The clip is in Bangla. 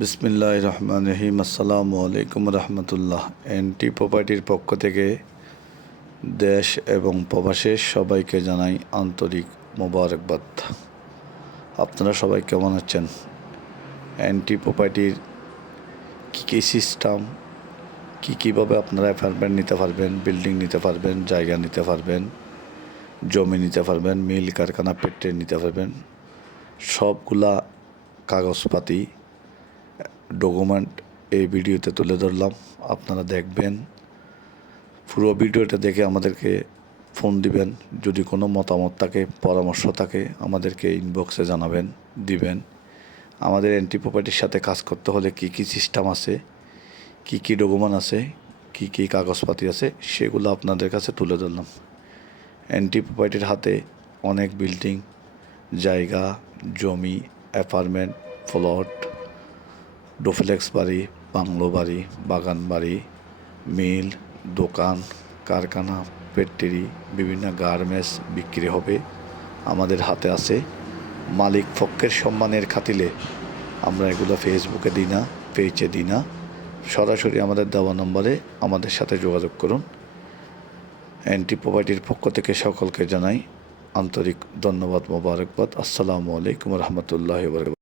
বিসমিল্লাহির রহমানির রহিম। আসসালামু আলাইকুম রহমতুল্লাহ। এনটি প্রপার্টির পক্ষ থেকে দেশ এবং প্রবাসের সবাইকে জানাই আন্তরিক মোবারকবাদ। আপনারা সবাই কেমন আছেন? এনটি প্রপার্টির কী সিস্টেম, কীভাবে আপনারা অ্যাপার্টমেন্ট নিতে পারবেন, বিল্ডিং নিতে পারবেন, জায়গা নিতে পারবেন, জমি নিতে পারবেন, মিল কারখানা ফ্যাক্টরি নিতে পারবেন, সবগুলা কাগজপাতি ডকুমেন্ট এই ভিডিওতে তুলে ধরলাম। আপনারা দেখবেন, পুরো ভিডিওটা দেখে আমাদেরকে ফোন দিবেন। যদি কোনো মতামত থাকে, পরামর্শ থাকে, আমাদেরকে ইনবক্সে জানাবেন, দিবেন। আমাদের এনটি প্রপার্টির সাথে কাজ করতে হলে কী সিস্টেম আছে, কী ডকুমেন্ট আছে, কী কাগজপাতি আছে, সেগুলো আপনাদের কাছে তুলে ধরলাম। এনটি প্রপার্টির হাতে অনেক বিল্ডিং, জায়গা, জমি, অ্যাপার্টমেন্ট, প্লট, ডুপ্লেক্স বাড়ি, বাংলো বাড়ি, বাগান বাড়ি, মিল, দোকান, কারখানা, ফ্যাক্টরি, বিভিন্ন গার্মেন্টস বিক্রি হবে। আমাদের হাতে আছে। মালিক পক্ষের সম্মানের খাতিরে আমরা এগুলো ফেসবুকে দিই না, পেজে দিই না। সরাসরি আমাদের দেওয়া নম্বরে আমাদের সাথে যোগাযোগ করুন। এনটি প্রপার্টির পক্ষ থেকে সকলকে জানাই আন্তরিক ধন্যবাদ, মোবারকবাদ। আসসালামু আলাইকুম রহমতুল্লাহি ওয়া বারাকাতুহু।